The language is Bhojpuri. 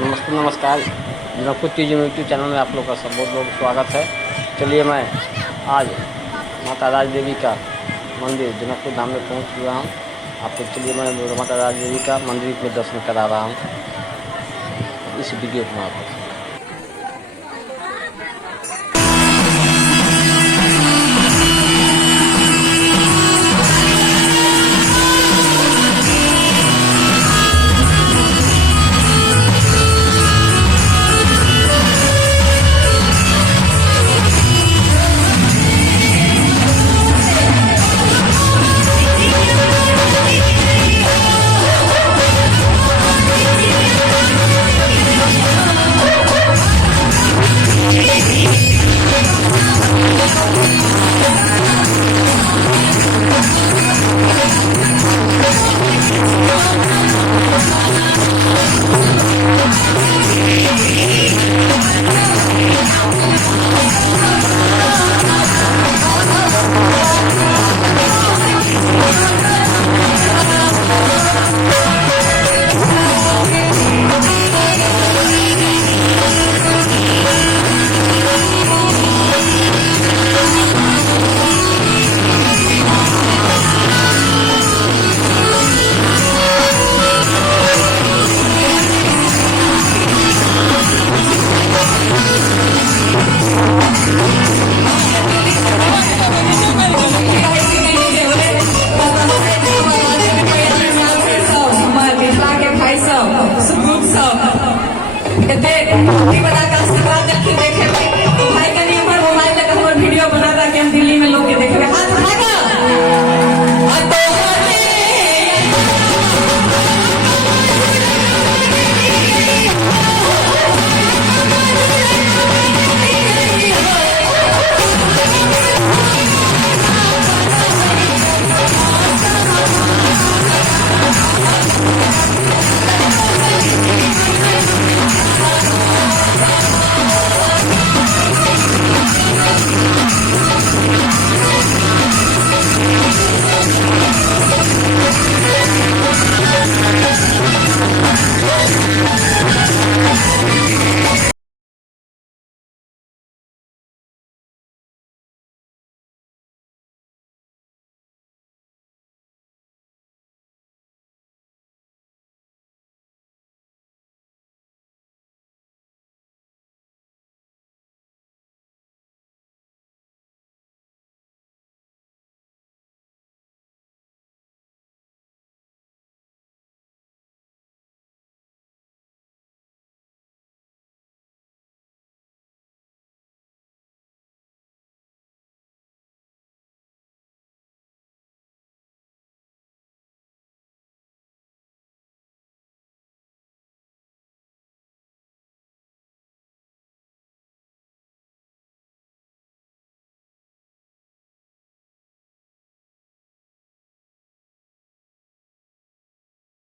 नमस्ते नमस्कार। जनकपुर ट्यूजन यूट्यूब चैनल में आप लोग का सब बहुत बहुत स्वागत है। चलिए मैं आज माता राज देवी का मंदिर जनकपुर धाम में पहुंच चुका हूं। आपको चलिए मैं माता राज देवी का मंदिर में दर्शन करा रहा हूं इस वीडियो के माध्यम से।